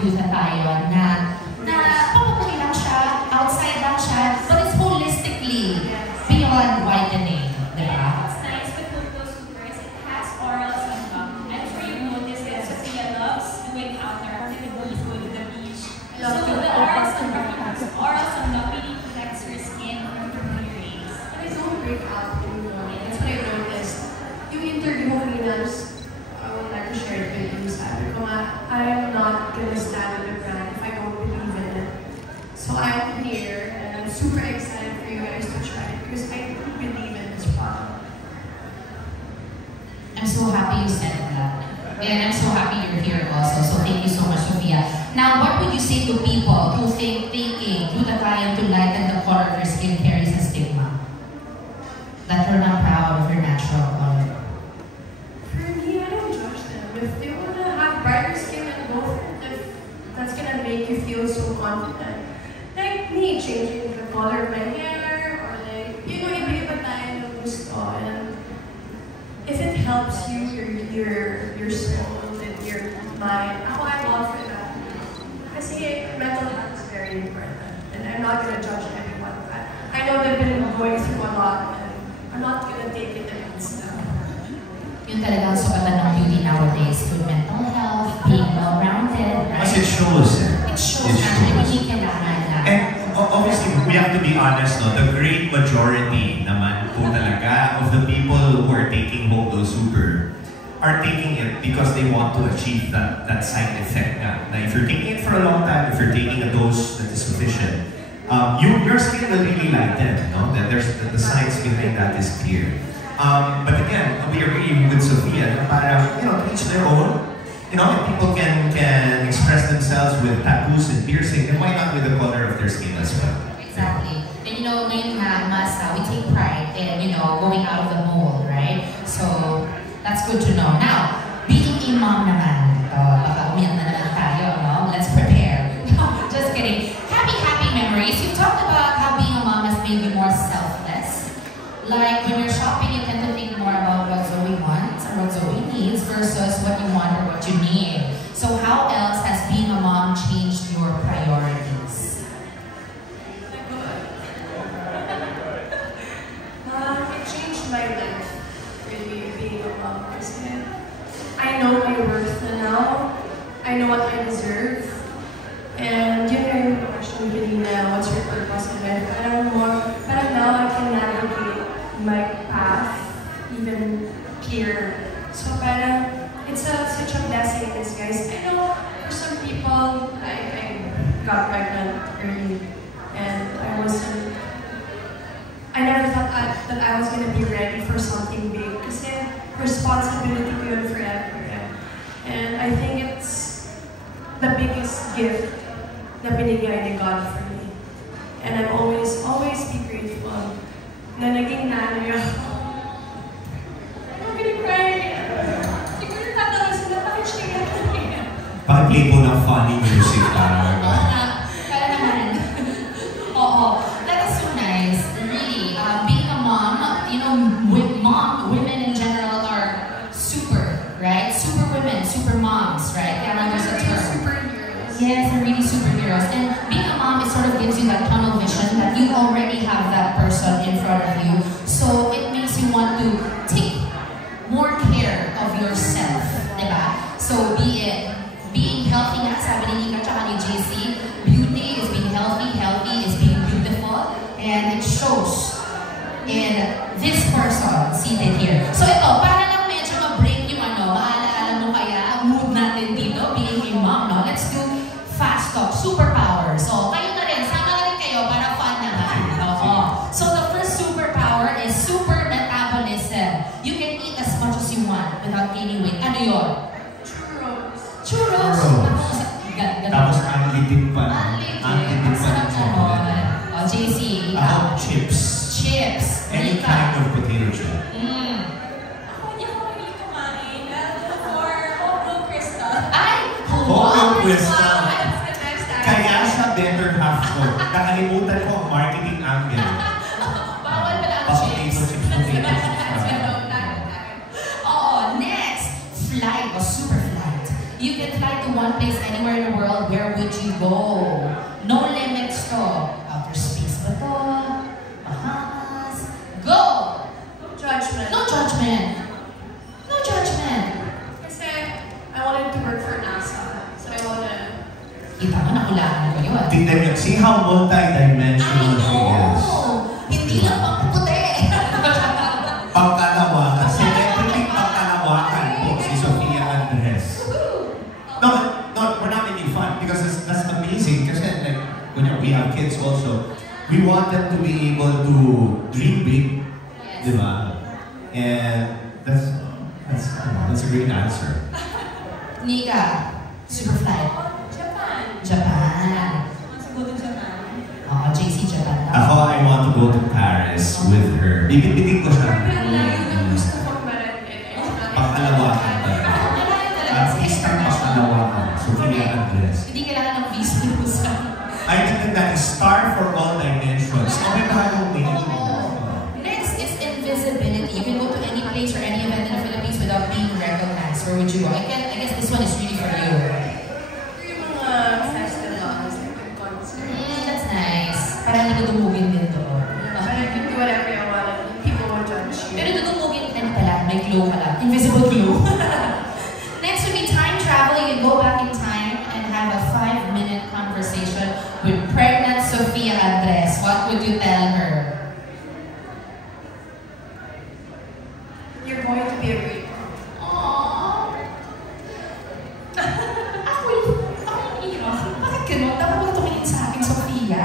glutathione na papapagay lang siya, outside lang siya, but it's holistically beyond whitening, di ba? It's nice with fructose sugars. It has oral sunblock. I'm sure you've noticed that Sophia loves doing outdoor activities, going to the beach. So the oral sunblock really protects your skin from UV rays. And I don't break out anymore. That's what I noticed. Yung interview kanina, I would like to share it with you. Sabi ko nga, I am not gonna stand with the brand if I don't believe in it. So I'm here and I'm super excited for you guys to try it because I do believe in this product. I'm so happy you said that. And I'm so happy you're here also. So thank you so much, Sophia. Now, what would you say to people who think taking glutathione to lighten the color of your skin carries a stigma? That you're not proud of your natural color? For me, I don't judge them. If they want to have brighter skin and go for it, if that's gonna make you feel so confident. Like me, changing the color of my hair, or like, you know, iba-iba tayo ng gusto. And if it helps you, your soul, and your mind, ako, I'm all for that. Kasi mental health is very important. And I'm not gonna judge anyone. I know they've been going through a lot, and I'm not gonna take it against them. Yung talagang sukatan ng beauty nowadays, good mental health, being well-rounded, right? Because it shows. It shows na hindi kailangan na. And obviously, we have to be honest, no? The great majority naman po talaga of the people who are taking Hogo Super are taking it because they want to achieve that side effect nga. Now, if you're taking it for a long time, if you're taking a dose that is sufficient, your skin will really lighten, no? That the science behind that is clear. But again, we agree with Sophia, na parang, you know, to each their own. You know, if people can express themselves with tattoos and piercing, then why not with the color of their skin as well? Exactly. And you know, ngayon nga, mas we take pride in, you know, going out of the mold, right? So, that's good to know. Now, being a mom naman, baka umiyak na naman tayo, no? Let's prepare. Just kidding. Happy memories. You've talked about how being a mom has made you more selfless. Like, when you're shopping, you tend to think more about what Zoe wants or what Zoe needs versus what you want or what you need. So how else has being a mom changed your priorities? It changed my life, really, being a mom. Kasi I know my worth now. I know what I deserve. And yun yung question kanina, what's your purpose in life? Parang now I can navigate my path even clearer. So parang it's such a blessing in disguise. I know for some people, I got pregnant early and I never thought that I was gonna be ready for something big kasi responsibility ko yun forever. And I think it's the biggest gift na binigay ni God for me. And I'm always be grateful na naging nanay ako. I'm gonna cry again. Siguro tatawa sila, bakit siya ganyan? Pag-play po ng funny music para Kaya naman. Oo. That is so nice. Really, being a mom, you know, women in general are super, right? Super women, super moms, right? Kaya there's a term. Superheroes. Yes, they're really superheroes. And being a mom, it sort of gives you that tunnel vision that you already have that person in front of you. So it makes you want to take more care of yourself, diba? So be it being healthy nga, sabi ni Nika tsaka ni JC, beauty is being healthy, healthy is being beautiful, and it shows in this person seated here. So ito, para lang medyo ma-break yung maalaala mo kaya ang mood natin dito, being a mom, no? Let's do fast talk, superpower. So kayo na rin, sama na rin kayo para fun naman. Oo. So the first superpower is super metabolism. You can eat as much as you want without gaining weight. Ano yun? Churros. Churros. Tapos ang litid pa. Ang litid. Sarap na. O, JC, ikaw. Chips. Chips. Any kind of potato chip. Ako, hindi ako mahilig kumain. For Hogo Crystal. Ay! Hogo Crystal. That's the next Kaya siya better half ko. Nakalimutan ko ang marketing angle. Bawal pala ang Potato chips. chips. Oo, next. Flight o super flight. You you can fly to one place anywhere in the world, where would you go? No limits to. Outer space ba to? Bahamas? Go! No judgment. No judgment. No judgment. Kasi I wanted to work for NASA. So I wanna... Kita mo, nakulaan ko yun. Tingnan niyo, see how multi-dimensional she is. Hindi lang pangpuputi. Pagkalawakan, celebrity pagkalawakan po si Sofia Andres. No, we're not making fun because that's amazing. Kasi like, when we have kids also, we want them to be able to dream big, di ba? And that's a great answer. Nika, Superfly. Japan. Japan. Wants to go to Japan. JC Japan. Ako, I want to go to Paris with her. Bibit-bitin ko siya. Gusto kong Marikina. Pagkalawakan talaga. Artistang pagkalawakan. Sofia Andres. Hindi kailangan ng visa sa... I think that is star for all dimensions. Okay ba yung Next is invisibility. You can go to any place or any event in the Philippines without being recognized. Where would you go? I guess this one is really for you. Yung mga festivals, like concert. That's nice. Parang hindi ko dumugin din doon. But I can do whatever I want and people won't judge you. Pero dudumugin ka na pala, may glow ka lang. Invisible glow. Next would be time travel. You can go back in time and have a 5-minute conversation with pregnant Sofia Andres. What would you tell her? You're going to be a great mom. Aww. Ako iiyak. Bakit ganun? Dapat mo tumingin sa akin, Sofia.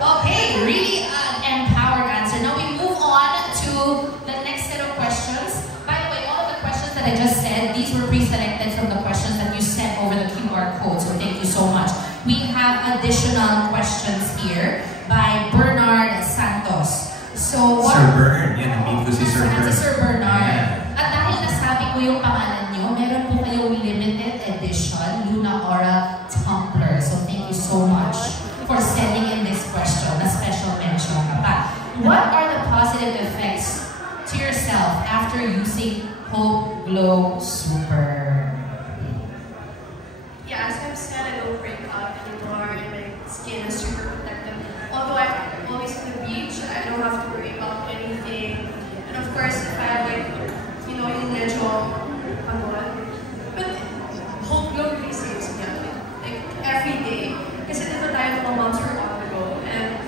Okay, really empowered answer. Now we move on to the next set of questions. By the way, all of the questions that I just said, these were pre-selected from the questions that you sent over the QR code. So thank you so much. We have additional questions here by Bernard Santos. So what... Sir Bern. Yan, ang ko si Sir Bern. Si Sir Bernard. At dahil nasabi ko yung pangalan nyo, meron po kayong limited edition Luna Aura tumbler. So thank you so much for sending in this question. A special mention ka pa. What are the positive effects to yourself after using Hope Glow Super? Yeah, as I've said, I don't break out anymore and my skin is super protective. Although I'm always on the beach, I don't have to worry about anything. And of course, if I have like, you know, yung medyo pagod. But Hope Glow really saves me out. Like every day. Kasi diba tayo mga moms are on the go. And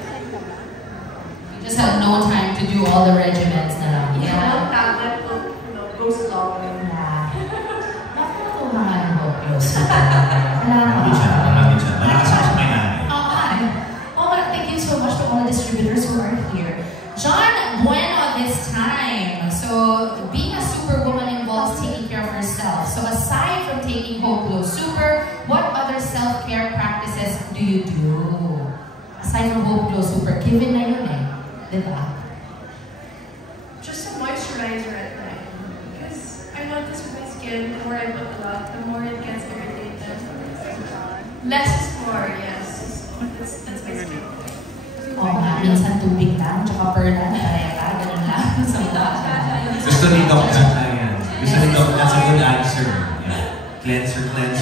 You just have no time to do all the regimens na lang. one tablet will, you know, goes a long way. Yeah. Bakit mo ito mga Hope Glow Super? Marami siya. Malakas ako sa may nanay. Thank you so much to all the distributors who are here. John Bueno this time. So, being a superwoman involves taking care of herself. So, aside from taking Hope Glow Super, what other self-care practices do you do? Aside from Hope Glow Super, given na yun eh. Diba? Just a moisturizer at night. Because I notice with my skin, the more I put a lot, the more it gets irritated. Less is more, yes. That's my skin. Oo nga, minsan tubig lang, tsaka perlan, pareka, ganun lang. So, Gusto ni Doc yan. Gusto ni Doc, that's a good answer. Yeah. Cleanser lang.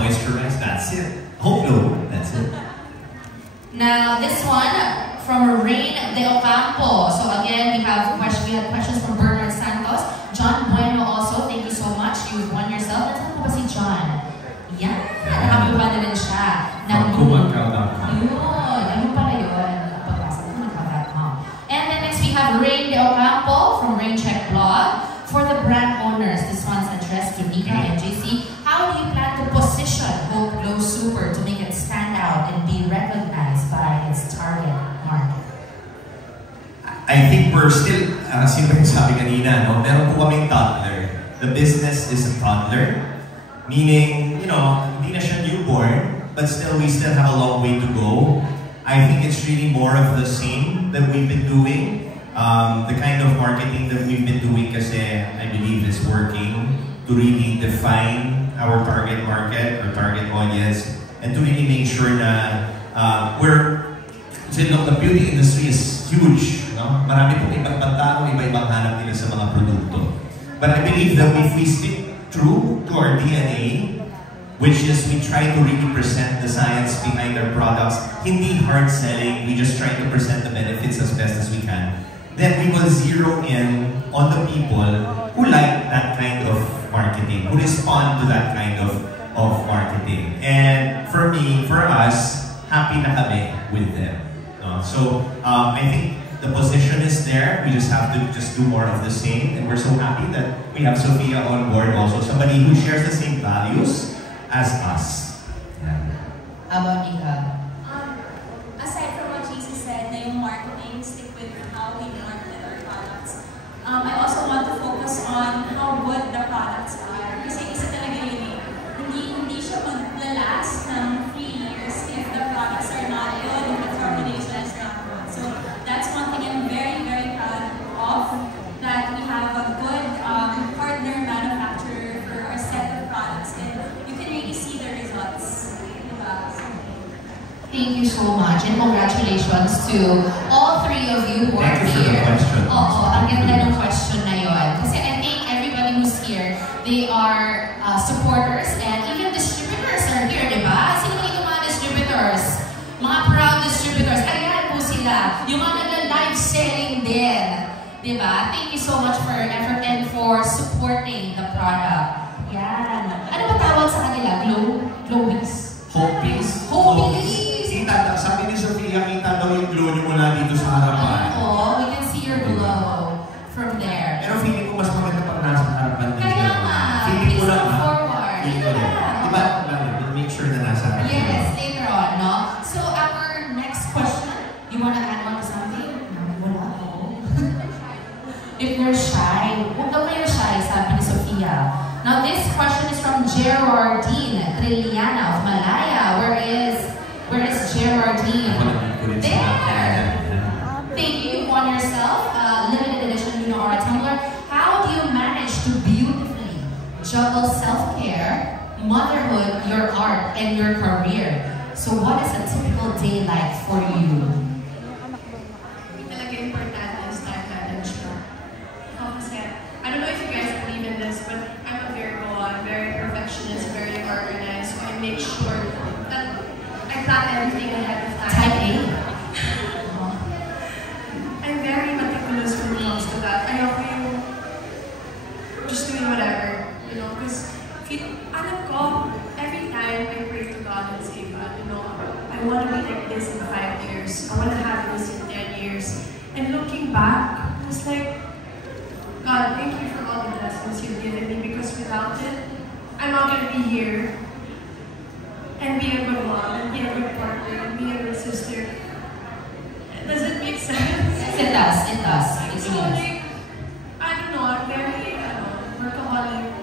Moisturize, that's it. Hope Glow, that's it. Now, this one from Rain De Ocampo. So again, we had questions from Bernard Santos. John Bueno also, thank you so much. You've won yourself. Nasaan po ba si John? Yan! Happy ba na rin siya? From Kumagkaw.com. Yun! Ano pala yun? Pagpasa ko Kumagkaw.com. And then next we have Rain De Ocampo from Rain Check Blog. For the brand owners, this one's addressed to Nika and JC. How do you plan to position Hope Glow Super to make it stand out and be recognized by its target market? I think we're still, sino yung sabi kanina, no? Meron po kaming toddler. The business is a toddler. Meaning, you know, hindi na siya newborn, but still, we still have a long way to go. I think it's really more of the same that we've been doing. The kind of marketing that we've been doing kasi I believe is working to really define our target market, our target audience, and to really make sure na the beauty industry is huge. No? Marami pong ibang tao, iba-ibang hanap nila sa mga produkto. But I believe that if we stick true to our DNA, which is we try to really present the science behind our products, hindi hard selling, we just try to present the benefits as best as we can, then we will zero in on the people who like that kind of marketing, who respond to that kind of marketing. And for me, for us, happy na kami with them. So I think the position is there. We just have to just do more of the same, and we're so happy that we have Sophia on board also, somebody who shares the same values as us. Yeah. How about Nika? Aside from what Jesus said, na yung marketing, stick with how we market our products. I also want to focus on how good the products are. Kasi isa talaga yun eh. Hindi siya maglalast ng 3 years if the products are not good, if the formulation is not good. So that's one thing I'm very, very proud of, that we have a good partner manufacturer for our set of products, and you can really see the results. Thank you so much, and congratulations to all three of you who are Thank you for here. the question. Oo, ang ganda ng question na yun. Kasi I think everybody who's here, they are supporters and even distributors are here, di ba? Sino yung mga distributors? Mga proud distributors. Ayan po sila. Yung mga nag-live selling din. Di ba? Thank you so much for your effort and for supporting the product. Yan. Ano ba tawag sa kanila? Glowies? Hopepies. Hopepies. Kita, sabi ni Sophia, kita daw yung glow niyo mula dito sa harapan. Oo, we can see your glow from there. Pero feeling ko mas maganda pag nasa harapan dito. Kaya nga, Feeling ko please lang, come ha? forward. Feeling ko lang. Yeah. Diba? We'll make sure na nasa harapan. Yes, later on, no? So our next question, you wanna add on to something? No, wala ako. If you're shy, huwag daw kayo shy, sabi ni Sophia. Now this question is from Gerardine Trilliana of Malaya. Where is Gerardine? There! Thank you. You won yourself limited edition Lunora tumbler. How do you manage to beautifully juggle self-care, motherhood, your art, and your career? So what is a typical day like for you? Talaga importante is time management. Kasi, I don't know if you guys believe in this, but I'm a Virgo. I'm very perfectionist, very organized. So I make sure that I plan everything ahead of time. Type A? I'm very meticulous when it comes to that. Ayoko yung just doing whatever, you know, because alam ko, every time I pray to God and say, God, you know, I want to be like this in 5 years. I want to have this in 10 years. And looking back, it's like, God, thank you for all the blessings you've given me, because without it, I'm not going to be here and be a good mom, and be a good partner, and be a good sister. Does it make sense? Yes, it does. It does. It So, really does. like, I don't know, I'm very workaholic.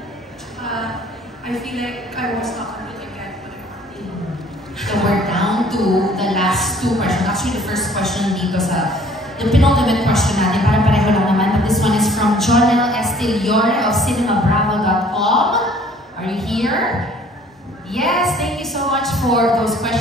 I feel like I won't stop until I get what I want. So we're down to the last two questions. Actually, the first question dito sa the penultimate question natin, parang pareho lang naman, but this one is from Jonel Estiliore of cinemabravo.com. Are you here? Yes, thank you so much for those questions.